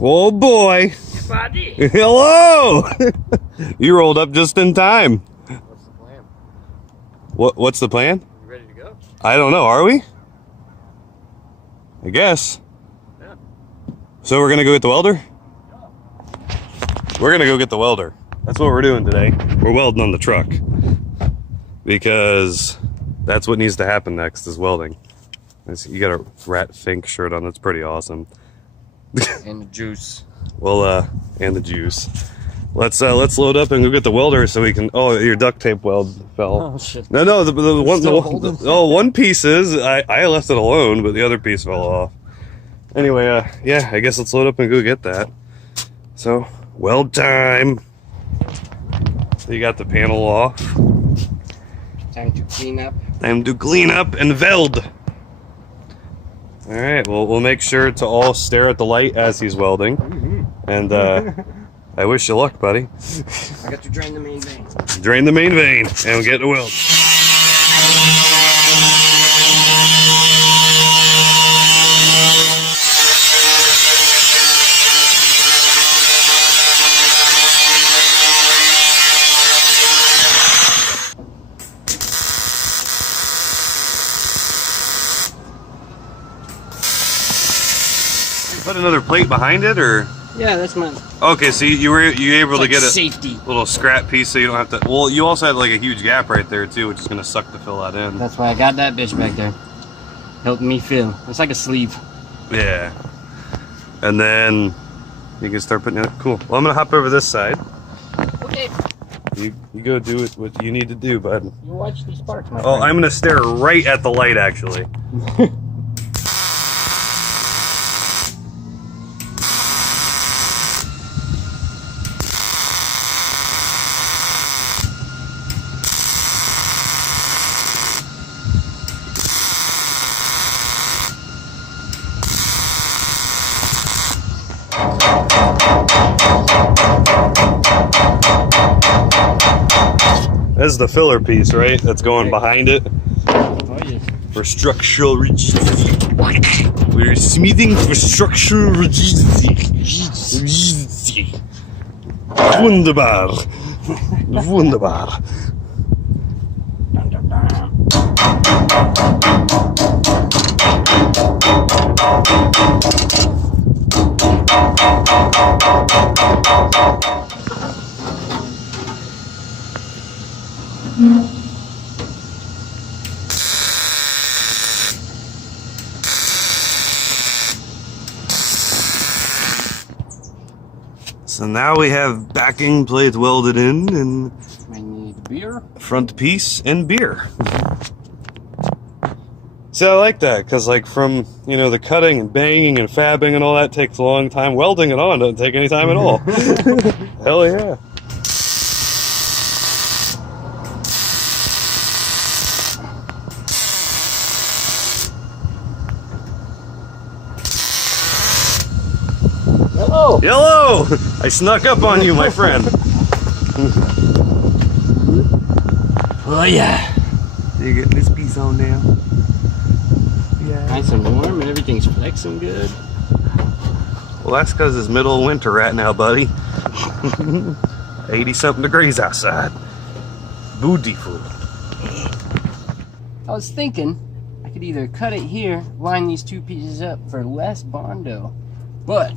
Oh boy. Buddy. Hello. You rolled up just in time. What's the plan? What's the plan? You ready to go? I don't know. Are we? I guess. Yeah. So we're gonna go get the welder? We're gonna go get the welder. That's what we're doing today. We're welding on the truck. Because that's what needs to happen next is welding. You got a Rat Fink shirt on. That's pretty awesome. And the juice. Well, and the juice. Let's load up and go get the welder so we can. Oh, your duct tape weld fell. Oh shit. No, one piece is. I left it alone, but the other piece fell off. Anyway, yeah, I guess let's load up and go get that. So, weld time. So you got the panel off. Time to clean up. Time to clean up and weld. All right, well, we'll make sure to all stare at the light as he's welding. And I wish you luck, buddy. I got to drain the main vein. Drain the main vein and we'll get to weld. Put another plate behind it, or? Yeah, that's mine. Okay, so you were able to get a safety little scrap piece, so you don't have to. Well, you also had like a huge gap right there too, which is gonna suck to fill that in. That's why I got that bitch back there. Helping me fill. It's like a sleeve. Yeah. And then you can start putting it. Cool. Well, I'm gonna hop over this side. Okay. You go do what you need to do, bud. You watch these sparks, my Oh, friend. I'm gonna stare right at the light, actually. This is the filler piece, right? That's going behind it. Oh, yes. For structural rigidity. We're smithing for structural rigidity. Wunderbar. Wunderbar. So now we have backing plates welded in and I need beer. front piece and beer. See, I like that because, like, from the cutting and banging and fabbing and all that takes a long time. Welding it on doesn't take any time at all. Hell yeah. Hello. Yellow! I snuck up on you, my friend. Oh yeah. You getting this piece on now? Yeah. Nice and warm and everything's flexing good. Well, that's because it's middle of winter right now, buddy. 80-something degrees outside. Beautiful. I was thinking I could either cut it here, line these two pieces up for less Bondo, but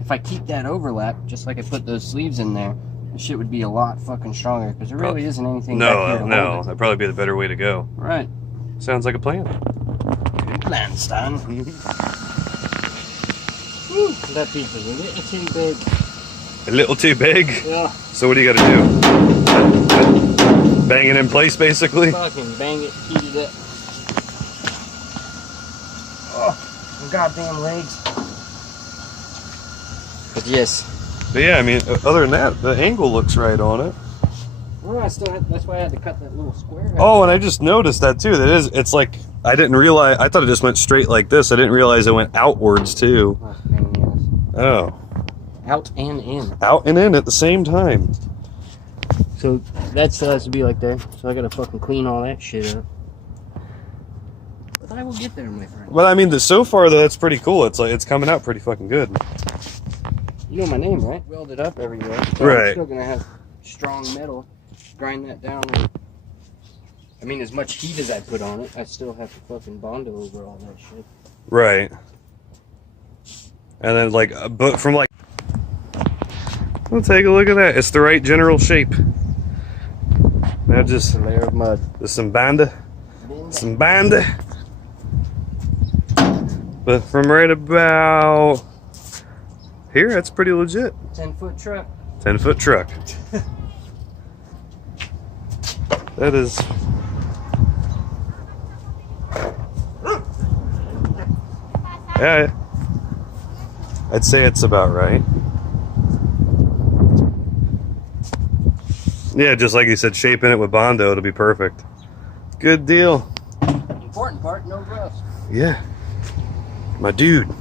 if I keep that overlap, just like I put those sleeves in there, the shit would be a lot fucking stronger because there really isn't anything back here to No, hold it. that'd probably be the better way to go. Right. Sounds like a plan. Good plan, Stan. Ooh, that piece is a little too big. A little too big? Yeah. So what do you got to do? Bang it in place, basically? Fucking bang it, heat it up. Oh, goddamn legs. But yes. But yeah, I mean, other than that, the angle looks right on it. Well, that's why I had to cut that little square out. Oh, and I just noticed that too. It's like, I didn't realize, I thought it just went straight like this. I didn't realize it went outwards too. Oh, pain in the ass. Oh. Out and in. Out and in at the same time. So that still has to be like that. So I gotta fucking clean all that shit up. But I will get there, my friend. But I mean, so far though, that's pretty cool. It's like, it's coming out pretty fucking good. You know my name, right? Weld it up everywhere. So Right. I'm still gonna have strong metal. Grind that down. I mean, as much heat as I put on it, I still have to fucking Bondo over all that shit. Right. And then like, but from like, we'll take a look at that. It's the right general shape. Now just a layer of mud. Just some banda. But from right about here, that's pretty legit. 10-foot truck. 10-foot truck. That is. Yeah, I'd say it's about right. Yeah, just like you said, shaping it with Bondo, it'll be perfect. Good deal. Important part, no rust. Yeah. My dude.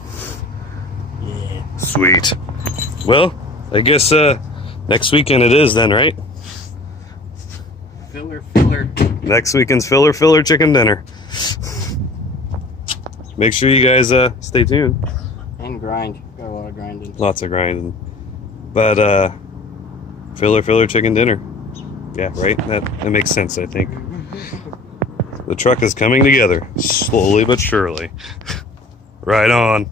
Yeah. Sweet. Well, I guess next weekend it is then, right? Filler. Next weekend's filler chicken dinner. Make sure you guys stay tuned. And grind. Got a lot of grinding. Lots of grinding. But filler chicken dinner. Yeah, right? That makes sense, I think. The truck is coming together, slowly but surely. Right on.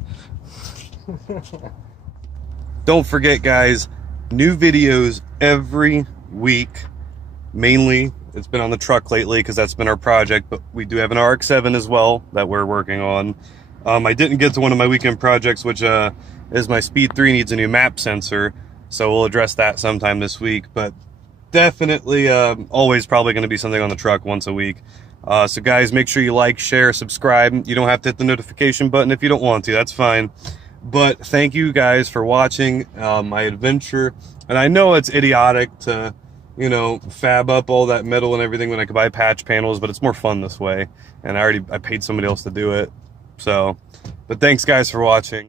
Don't forget, guys, new videos every week. Mainly, it's been on the truck lately because that's been our project, but we do have an RX-7 as well that we're working on. I didn't get to one of my weekend projects, which is my Speed 3 needs a new map sensor, so we'll address that sometime this week, but definitely always probably going to be something on the truck once a week. So guys, make sure you like, share, subscribe. You don't have to hit the notification button if you don't want to, that's fine. But thank you guys for watching my adventure. And I know it's idiotic to, you know, fab up all that metal and everything when I could buy patch panels, but it's more fun this way. And I paid somebody else to do it. So, but thanks guys for watching.